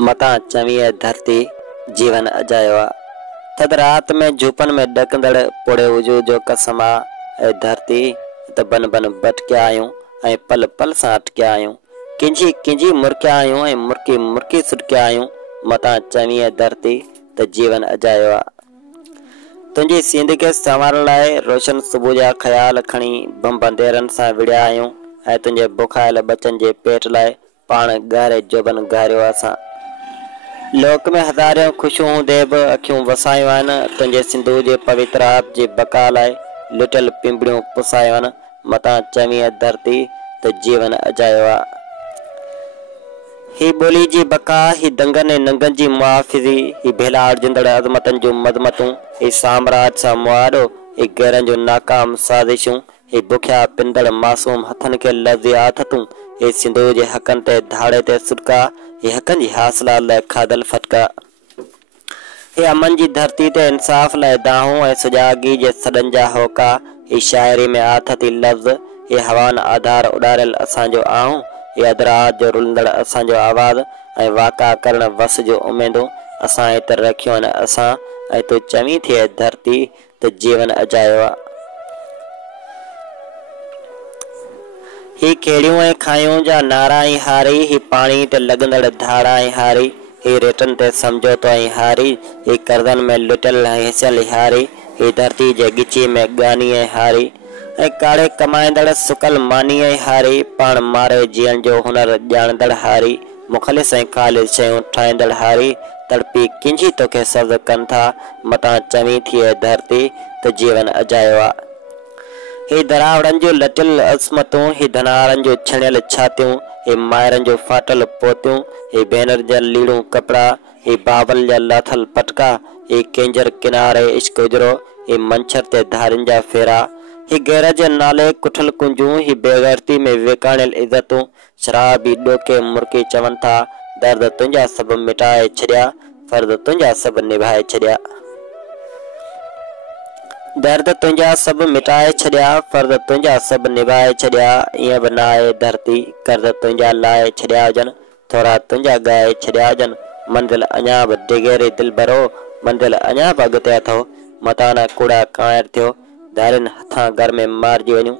मता चवी धरती जीवन अजायो थद रात में झूपन में डकंदड़ पोड़े वजूद जो कसम ए धरती त बन बन भटकिया आयूं ऐं पल पल सां अटकिया आयूं किंजी किंजी मुरकिया आयूं ऐं मुरकी मुरकी सुटकिया आयूं मता चवी धरती त जीवन अजायो तुंहिंजी सींद खे संवारण लाइ रोशन सुबुह जा ख़्याल खणी बम बंदेरनि सां विड़िया आहियूं ऐं तुंहिंजे बुखायल बचन जे पेट लाइ पाण गहरे जोबन गारियो असां लोक में हज़ारियों ख़ुशियूं हूंदे बि अखियूं वसायूं आहिनि तुंहिंजे सिंधू जे पवित्र आप जी बका लाइ लुटियल पिंबड़ियूं पुसायूं आहिनि मता चवी धरती त जीवन अजायो आहे ही बोली जी बका ही दंगन ऐं नंगन जी मुआफ़िज़ी ही भेला अर्जंदड़ अज़मतन जूं मदमतूं ही साम्राज सां मुआरो ही गैरन जूं नाकाम साज़िशूं ही बुखिया पिंदड़ मासूम हथन के लज़ी आथतूं ही सिंधू जे हकन ते धाड़े ते सुटका ही हकन जी हासिला लाइ खादल फटका ही अमन जी धरती ते इंसाफ़ लाइ दाहूं ऐं सुजागी जे सॾनि जा होका ही शाइरी में आथती लफ़्ज़ ही हवान आधार उॾारियल असांजो आऊं ही अदरात जो रुलंदड़ असांजो आवाज़ ऐं वाक़ा करण वस जो उमेदूं असां हिते रखियूं आहिनि असां ऐं तूं चवी थिए धरती त जीवन अजायो आहे ही केड़ियूं ऐं खायूं जा नारा ऐं हारी ही पाणी ते लॻंदड़ धाड़ा ऐं हारी ही रेटन ते समझौतो ऐं हारी ही कर्ज़न में लुटियल ऐं हिसियल हारी ही धरती जे गिची में गानी ऐं हारी ऐं काड़े कमाईंदड़ सुकल मानी ऐं हारी पाण मारे जीअण जो हुनर ॼाणंदड़ हारी मुख़लिस ऐं ख़ालिद शयूं ठाहींदड़ हारी तड़पी किंजी तोखे सब्ज़ कनि था मता चवी थिए धरती त जीवन अजायो आहे ही दरावड़न जो लटियल अज़मतूं ही धनारन जो छणियल छातियूं ही मायरन जो फाटल पोतियूं ही भेनर जा लीड़ूं कपड़ा ही बाबल जा लाथल पटका ही केंजर किनारे इश्क उजरो ही मंछर ते धारिन जा फेरा ही गैर जे नाले कुठल कुंजूं ही बेगैरती में विकाणियल इज़तूं शराबी डोके मुर्की चवन था दर्द तुंहिंजा सब मिटाए छॾिया फर्द तुंहिंजा सब निभाए छॾिया दर्द तुंहिंजा सब मिटाए छॾिया फर्द तुंहिंजा सब निभाए छॾिया ईअं बि न आहे धरती कर्ज़ तुंहिंजा लाहे छॾिया हुजनि थोरा तुंहिंजा ॻाए छॾिया हुजनि मंज़िल अञा बि डिघेरी दिलि भरो मंज़िल अञा बि अॻिते अथव मता न कूड़ा काइर थियो धारियुनि हथां घर में मारिजी वञूं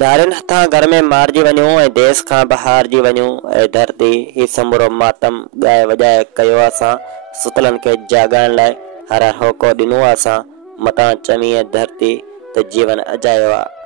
धारियुनि हथां घर में मारिजी वञूं ऐं देश खां बि हारिजी वञूं ऐं धरती ही समूरो मातम ॻाए वॼाए कयो असां सुतलनि खे जाॻाइण लाइ हर होको ॾिनो असां मता चवी धरती त जीवन अजायो आहे।